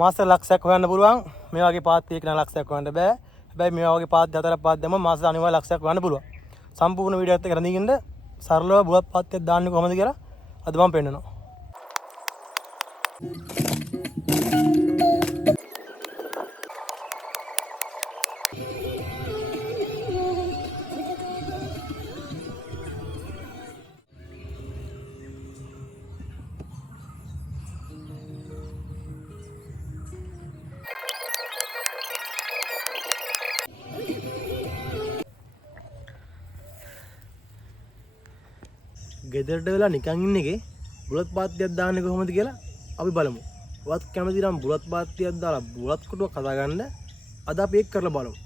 මාස ලක්ෂයක් හොයන්න පුළුවන්. මේ වගේ පාත් එකන ලක්ෂයක් හොයන්න බෑ. හැබැයි මේ වගේ පාත් 4ක් පාත් දැම්ම මාස අනිවාර්ය ලක්ෂයක් හොයන්න පුළුවන්. සම්පූර්ණ වීඩියෝ එකත් එක්ක රැඳී ඉන්න සරලව බුලත් පාත්යක් දාන්නේ කොහොමද කියලා අද මම පෙන්නනවා. ගෙදරට වෙලා නිකන් ඉන්න එකේ බුලත් පාත්තියක් දාන්නේ කොහොමද කියලා අපි බලමු. ඔයත් කැමති නම් බුලත් පාත්තියක් දාලා බුලත් කොටුවක් හදාගන්න අද අපි ඒක කරලා බලමු.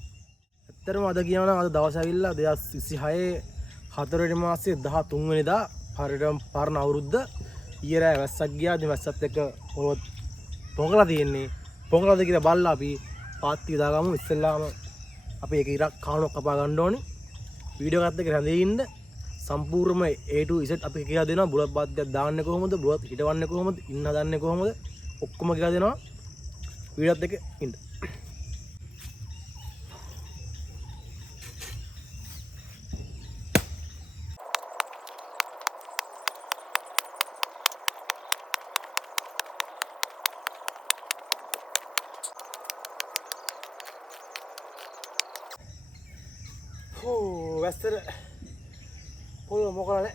ඇත්තටම අද කියනවා නම් අද දවස් ඇවිල්ලා 2026 4 මාසයේ 13 වෙනිදා හරියටම පරණ අවුරුද්ද. ඊයේ රෑ වැස්සක් ගියා. ඉතින් වැස්සත් එක්ක පොඟලා තියෙන්නේ. පොඟලාද කියලා බලලා අපි පාත්තිය දාගමු. ඉස්සෙල්ලාම අපි ඒක ඉරක් කාණුවක් කපා ගන්න ඕනේ. වීඩියෝ එකත් එක්ක රැඳී ඉන්න සම්පූර්ණම A to Z අපි කියලා දෙනවා. බුලත් පාත්තියක් දාන්නේ කොහොමද, බුලත් හිටවන්නේ කොහොමද, ඉන්න හදන්නේ කොහොමද ඔක්කොම කියලා දෙනවා. වීඩියෝත් එක්ක ඉන්න. වැස්සර පොළොව මොකද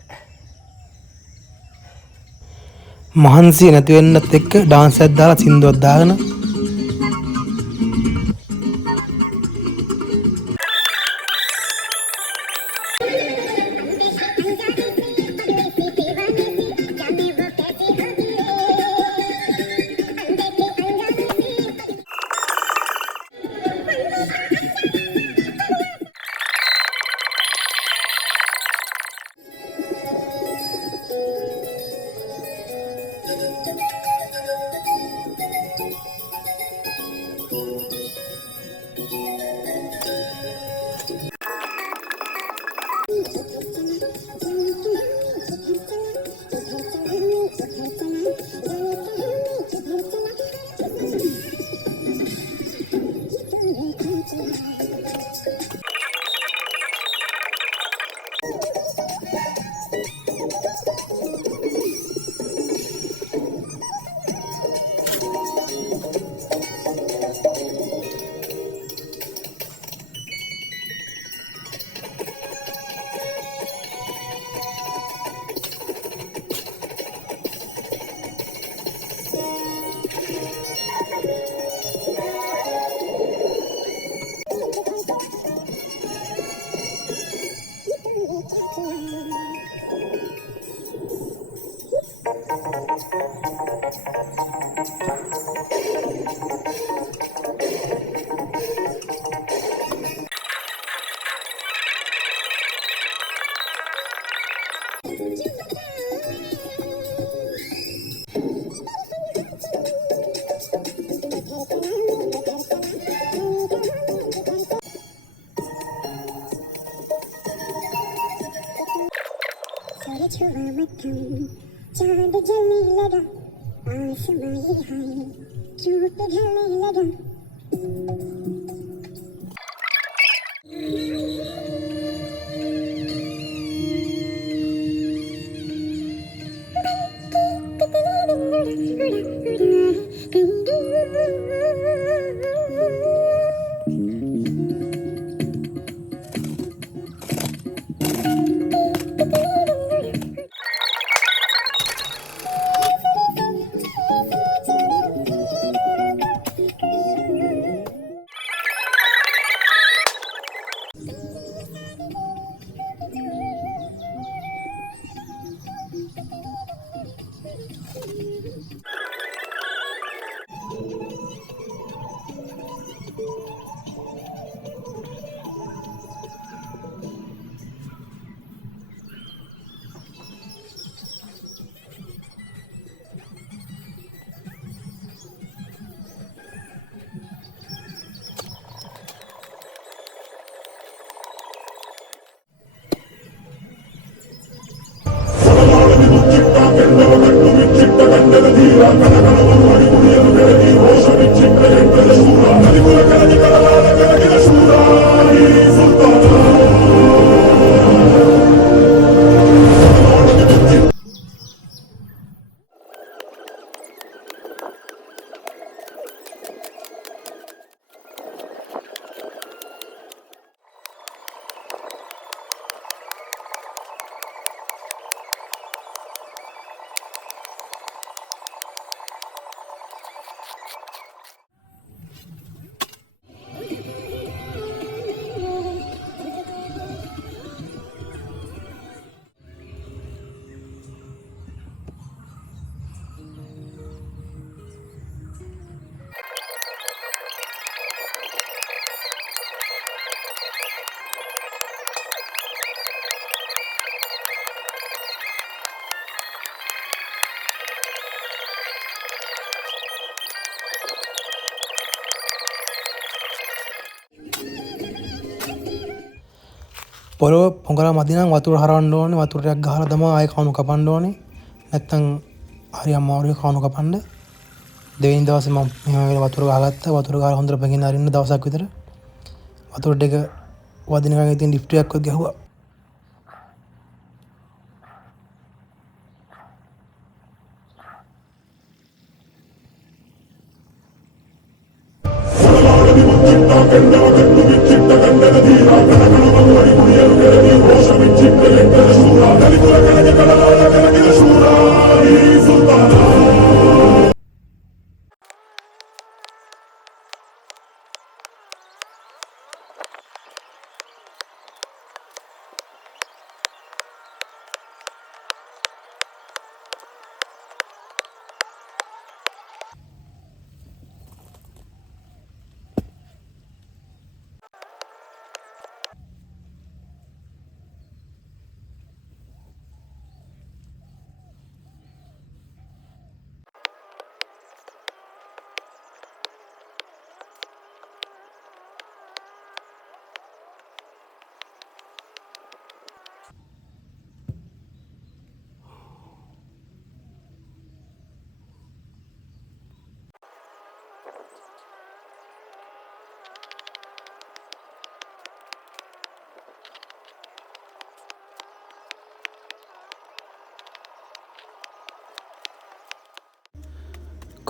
මහන්සිය නැති වෙන්නත් එක්ක ඩාන්ස් එකක් දාලා සින්දුවක් දාගෙන चांद जलने लगा आसमां ये हाय क्यों पिघलने लगा Chitta පොළොව පොඟලා මදි නම් වතුර හරවන්න ඕනේ. වතුර ටිකක් ගහලා තමයි ආයෙ කණු කපන්න ඕනේ. නැත්තම් හරි අමාරුයි කණු කපන්න. දෙවෙනි දවසේ මම මෙහෙම වෙලා වතුර ගහගත්තා. වතුර ගහලා හොඳට පෙකින්න අරින්න දවසක් විතර. වතුර ටික වදිනකන් ඉතින් ලිෆ්ට් එකක් ගැහුවා.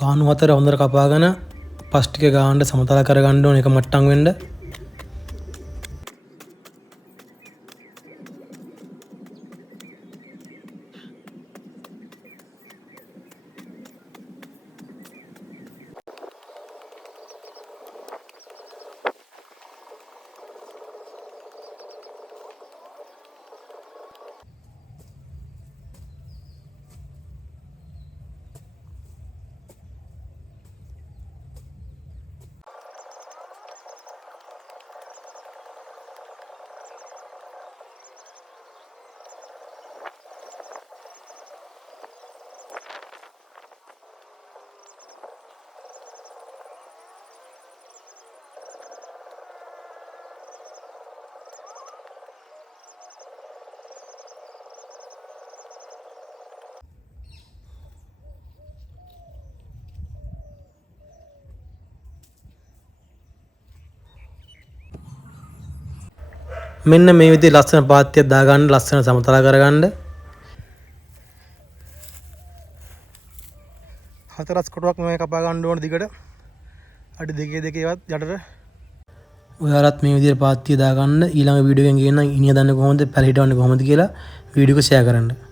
කාණු හතර හොඳට කපාගෙන පස් ටික ගාන්න සමතල කරගන්න ඕනේ. එක මට්ටම් වෙන්න. මෙන්න මේ විදිහේ ලස්සන පාත්තියක් දාගන්න, ලස්සන සමතල කරගන්න. හතරස් කොටුවක් මේ කපා ගන්න ඕන දිගට. අඩි දෙකේවත් යටට. ඔයාලත් මේ විදිහට පාත්තිය දාගන්න. ඊළඟ වීඩියෝ එකෙන් කියන්නම් ඉනිය දන්නේ කොහොමද, පැල හිටවන්නේ කොහොමද කියලා වීඩියෝ එක ෂෙයා කරන්න.